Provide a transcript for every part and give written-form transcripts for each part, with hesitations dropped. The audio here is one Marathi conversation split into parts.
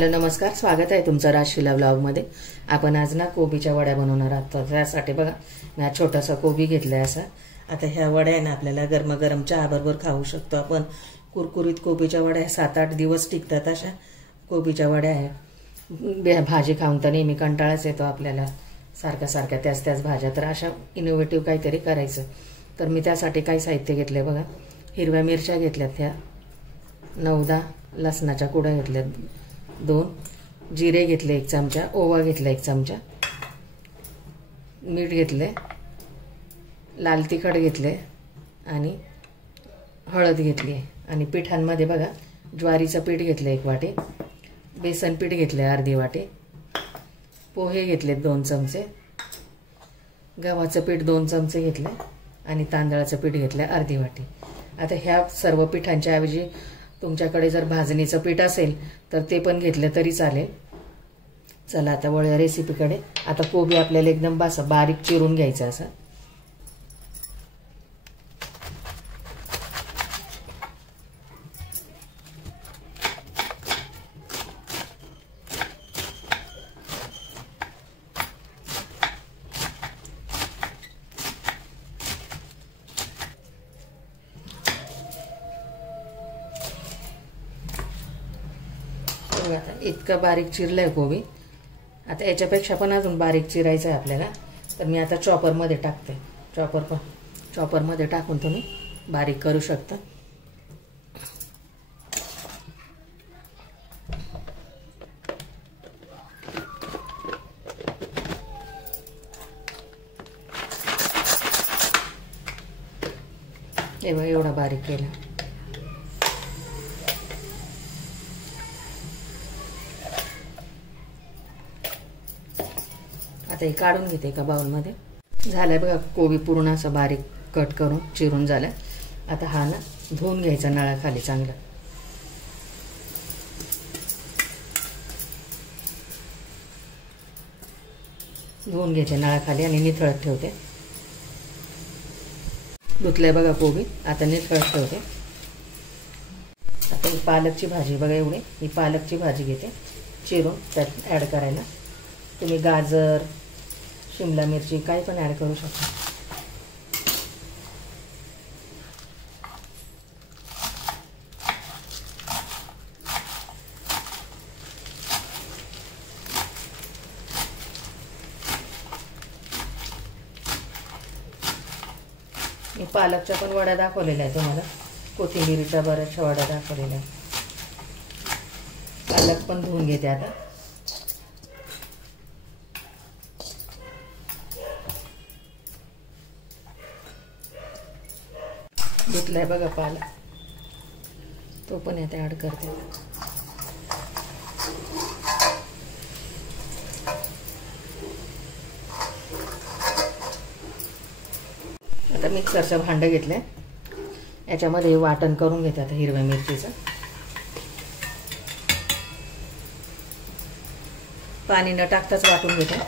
हॅलो नमस्कार, स्वागत आहे तुमचं राजशिला ब्लॉगमध्ये। आपण आज ना कोबीच्या वड्या बनवणार आहोत। त्यासाठी बघा मी हा छोटासा कोबी घेतलाय असा। आता ह्या वड्या आहे ना आपल्याला गरम चहा बरोबर खाऊ शकतो आपण। कुरकुरीत कोबीच्या वड्या 7-8 दिवस टिकतात अशा कोबीच्या वड्या आहे। भाजी खाऊन तर नेहमी कंटाळाच येतो आपल्याला, सारख्या त्याच भाज्या। तर अशा इनोव्हेटिव्ह काहीतरी करायचं। तर मी त्यासाठी काही साहित्य घेतले बघा। हिरव्या मिरच्या घेतल्यात ह्या 9-10, लसणाच्या कुड्या घेतल्यात 2, जिरे घेतले 1 चमचा, ओवा घेतला 1 चमचा, मीठ घेतले, लाल तिखट घेतले आणि हळद घेतली आहे। आणि पिठांमध्ये बघा ज्वारीचं पीठ घेतलं 1 वाटी, बेसन पीठ घेतले अर्धी वाटी, पोहे घेतले 2 चमचे, गव्हाचं पीठ 2 चमचे घेतले आणि तांदळाचं पीठ घेतलं अर्धी वाटी। आता ह्या सर्व पिठांच्या ऐवजी तुमच्याकडे जर भाजणीचं पीठ असेल तर ते पण घेतलं तरी चालेल। चला आता वळूया रेसिपीकडे। आता कोबी आपल्याला एकदम बारीक चिरून घ्यायचं असं। आता इतकं बारीक चिरलंय कोबी। आता याच्यापेक्षा पण अजून बारीक चिरायचं आहे आपल्याला। तर मी आता चॉपरमध्ये टाकते। चॉपरमध्ये टाकून तुम्ही बारीक करू शकता। हे बघा एवढा बारीक केला। आता हे काढून घेते एका बाउलमध्ये। झालंय बघा कोबी पूर्ण असं बारीक कट करून चिरून झालं। आता हा ना धुवून घ्यायचा नळाखाली चांगला। धुवून घ्यायचे नळाखाली आणि निथळत ठेवते। धुतलंय बघा कोबी, आता निथळत ठेवते। आता ही पालकची भाजी बघा एवढी, ही पालकची भाजी घेते चिरून त्यात ॲड करायला। तुम्ही गाजर, शिमला मिरची काही पण ॲड करू शकता। मी पालकच्या पण वड्या दाखवलेल्या आहेत तुम्हाला, कोथिंबीरीच्या बऱ्याचशा वड्या दाखवलेल्या आहेत। पालक पण धुवून घेते आता। घेतलाय बघा पालक, तो पण यात ॲड करते। आता मिक्सरचं भांडं घेतलंय, याच्यामध्ये वाटण करून घेते आता हिरव्या मिरचीचं। पाणी न टाकताच वाटून घेते।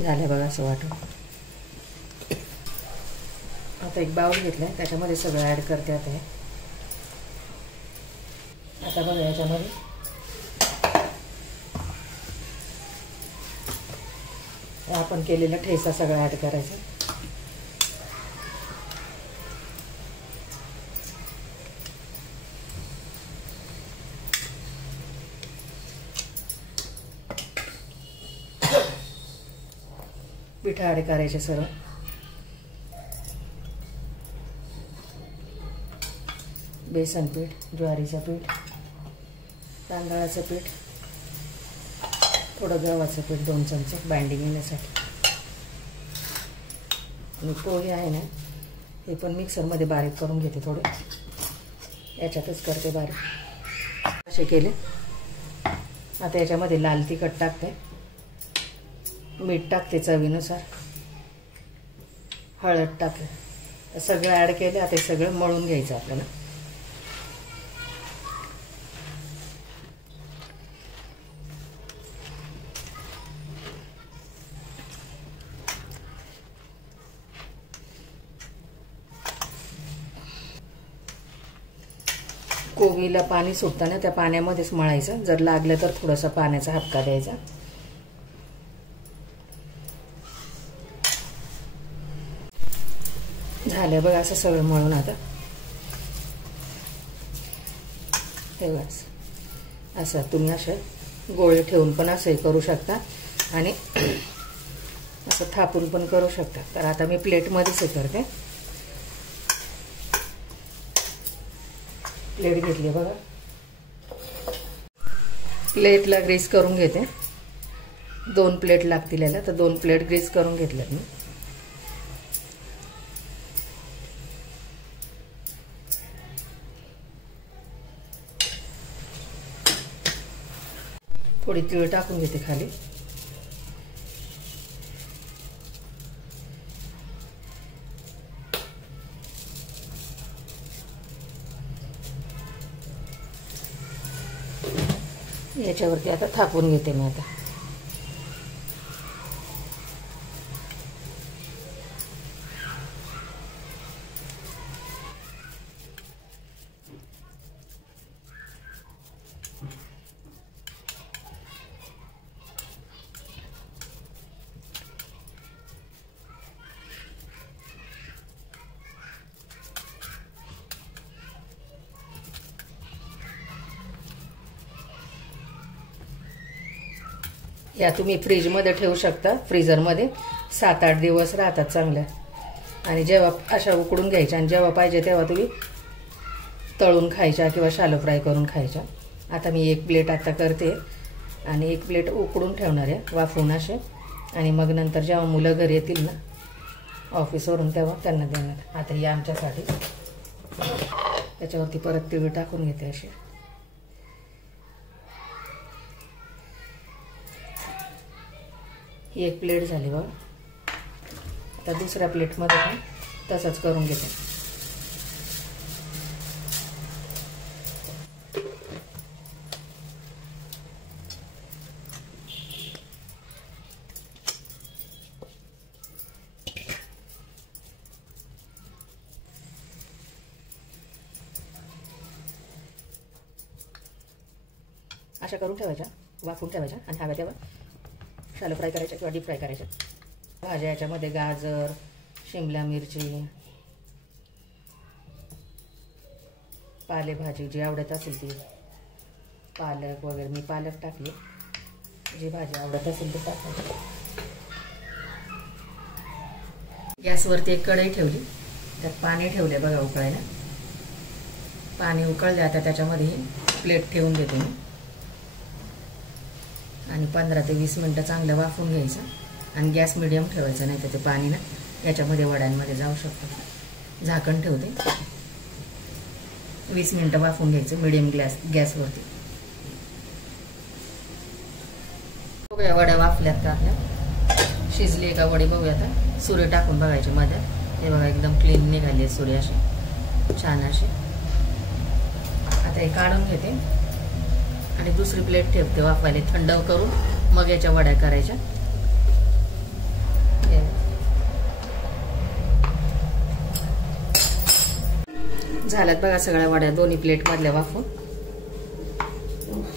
झालं बघा असं वाटून। आता एक बाउल घेतलाय, त्याच्यामध्ये सगळं ॲड करते आता हे। आता बघा याच्यामध्ये आपण केलेला ठेचा सगळं ॲड करायचा। पिठं ॲड करायचे सर्व। बेसन पीठ, ज्वारीचं पीठ, तांदळाचं पीठ, थोडं गव्हाचं पीठ 2 चमचे बाइंडिंग येण्यासाठी। आणि पोहे आहे ना हे पण मिक्सरमध्ये बारीक करून घेते, थोडे याच्यातच करते बारीक असे केले। आता याच्यामध्ये लाल तिखट टाकते, मीठ टाकते चवीनुसार, हळद टाकते, सगळं ॲड केलं। आता हे सगळं मळून घ्यायचं आपल्याला। कोबीला पाणी सुटताना त्या पाण्यामध्येच मळायचं, जर लागलं तर थोडासा पाण्याचा हबका द्यायचा. झालं बघा असं सगळं मळून. आता हे बघा असं तुम्ही असे गोळे ठेवून पण असंही करू शकता आणि असं थापून पण करू शकता. तर आता मी प्लेटमध्येच हे करते. प्लेट घेतली बघा, प्लेटला ग्रीस करून घेते. 2 प्लेट लागतील याला, तर 2 प्लेट ग्रीस करून घेतल्यात मी. थोडी तीळ टाकून घेते खाली. याच्यावरती आता थापून घेते मी. आता या तुम्ही फ्रीजमध्ये ठेवू शकता. फ्रीझरमध्ये 7-8 दिवस राहतात चांगल्या. आणि जेव्हा अशा उकडून घ्यायच्या आणि जेव्हा पाहिजे तेव्हा तुम्ही तळून खायच्या किंवा शालो फ्राय करून खायच्या. आता मी 1 प्लेट आता करते आणि 1 प्लेट उकडून ठेवणार आहे वाफवून असे. आणि मग नंतर जेव्हा मुलं घरी येतील ना ऑफिसवरून तेव्हा त्यांना देणार. आता ही आमच्यासाठी. त्याच्यावरती परत तीळ टाकून घेते असे. ही 1 प्लेट झाली बघा. आता दुसऱ्या प्लेटमध्ये पण तसंच करून घेते. अशा करून ठेवायच्या, वाफवून ठेवायच्या आणि हव्या तेव्हा शालो फ्राय करायच्या किंवा डीप फ्राय करायच्या. भाज्या याच्यामध्ये गाजर, शिमला मिरची, पालेभाजी जी आवडत असेल ती, पालक वगैरे. मी पालक टाकली. जी भाजी आवडत असेल ती टाकायची. गॅसवरती 1 कढई ठेवली, त्यात पाणी ठेवले बघा उकळायला. पाणी उकळले. आता त्याच्यामध्ये प्लेट ठेवून देते मी आणि 15 ते 20 मिनटं चांगलं वाफवून घ्यायचं. आणि गॅस मिडियम ठेवायचं, नाही तर ते पाणी ना याच्यामध्ये वड्यांमध्ये जाऊ शकतं. झाकण ठेवते. 20 मिनटं वाफवून घ्यायचं मिडियम गॅसवरती. बघूया वड्या वाफल्यात का आपल्या, शिजली का वडी बघूया. आता सुरे टाकून बघायचे मध्ये. हे बघा एकदम क्लीन निघाली सुरे अशी छान अशी. आता हे काढून घेते आणि दुसरी प्लेट ठेवते वाफायला. थंड करून मग याच्या वड्या करायच्या. झाल्यात बघा सगळ्या वड्या दोन्ही प्लेट मधल्या वाफून.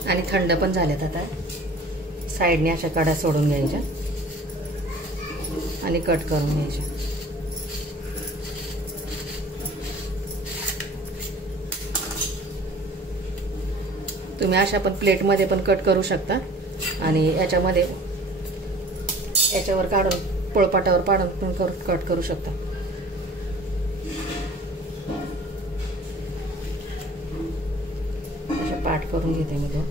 आणि थंड पण झाल्यात. आता साईडने अशा कडा सोडून घ्यायच्या आणि कट करून घ्यायच्या. तुम्ही अशा पण प्लेटमध्ये पण कट करू शकता आणि याच्यामध्ये याच्यावर काढून पोळपाटावर पाडून पण कट करू शकता. अशा पाट करून घेते मी तो.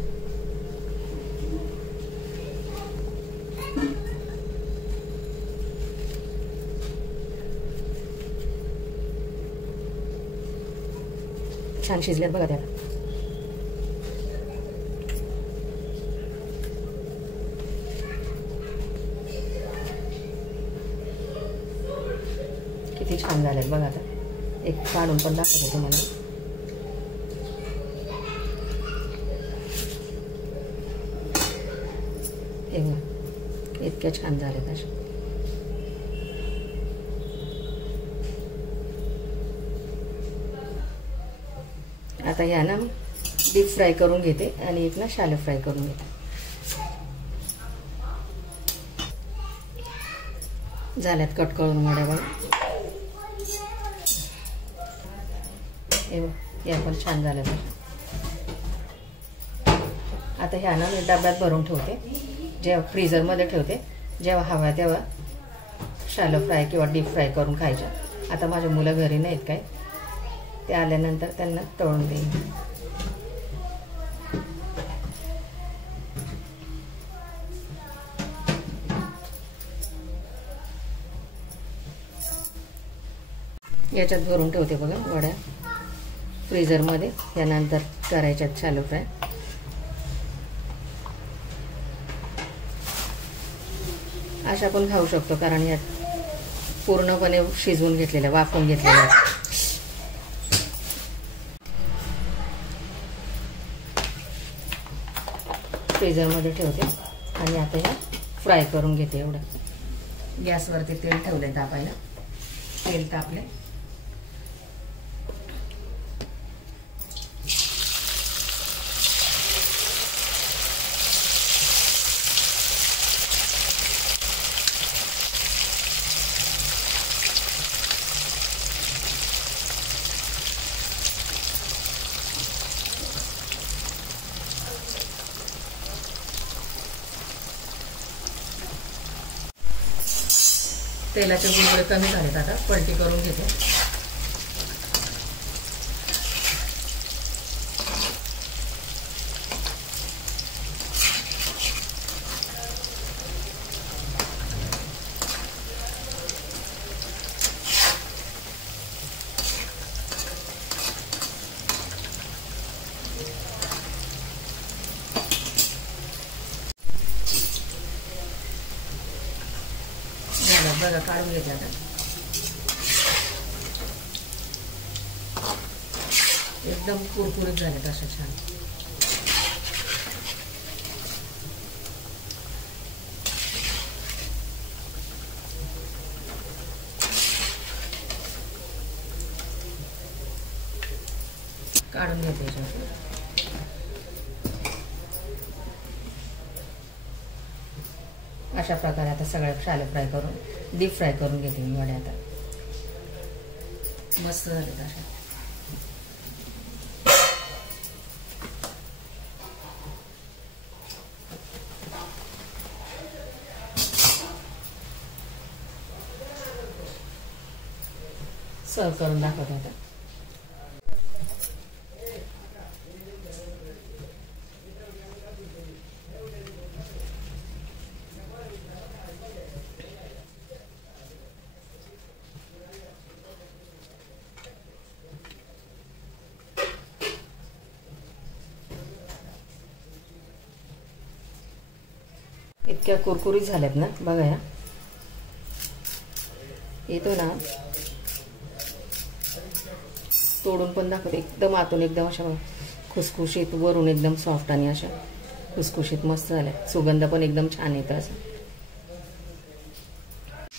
छान शिजल्यात बघा त्याला. किती छान झालेत बघा. आता एक काढून पण दाखवते तुम्हाला. हे बघा इतक्या छान झालेत अशा. आता ह्या ना डीप फ्राय करून घेते आणि एक ना शॅलो फ्राय करून घेते. झाल्यात कट करून वड्या बघा. या पण छान झाल्या बघा. आता ह्या ना मी डब्यात भरून ठेवते, जेव्हा फ्रीझरमध्ये ठेवते, जेव्हा हवा तेव्हा शॅलो फ्राय किंवा डीप फ्राय करून खायच्या. आता माझे मुलं घरी नाहीत काय, ते आल्यानंतर त्यांना तळून देईन. याच्यात भरून ठेवते बघा वड्या फ्रीझरमध्ये, यानंतर करायच्यात शॅलो फ्राय. अशा पण खाऊ शकतो, कारण यात पूर्णपणे शिजवून घेतलेल्या, वाफवून घेतलेल्या. फ्रीझरमध्ये ठेवते आणि आता ह्या फ्राय करून घेते. एवढं गॅसवरती तेल ठेवले तापायला. तेल तापले. तेलाचे बुडबुडे कमी झालेत, आता पलटी करून घेते. बघा काढून घेतला आता. एकदम कुरकुरीत झालेत अशा छान. काढून घेते याच्यात. अशा प्रकारे आता सगळ्या शॅलो फ्राय करून डीप फ्राय करून घेते मी वड्या. आता मस्त झालेत अशा. सर्व करून दाखवते आता. इतक्या कुरकुरीत झाल्यात ना बघा. या येतो ना तोडून पण दाखवते. एकदम आतून एकदम अशा खुसखुशीत, वरून एकदम सॉफ्ट आणि अशा खुसखुशीत मस्त झाल्या. सुगंध पण एकदम छान येतो असं.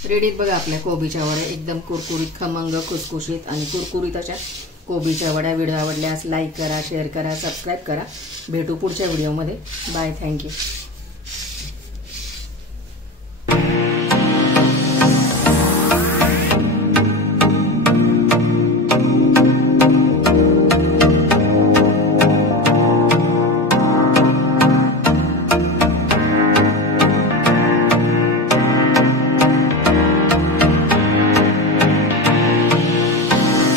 रेडीत बघा आपल्या कोबीच्या वड्या, एकदम कुरकुरीत, खमंग, खुसखुशीत आणि कुरकुरीत अशा कोबीच्या वड्या. व्हिडिओ आवडल्यास लाईक करा, शेअर करा, सबस्क्राईब करा. भेटू पुढच्या व्हिडिओमध्ये. बाय. थँक्यू.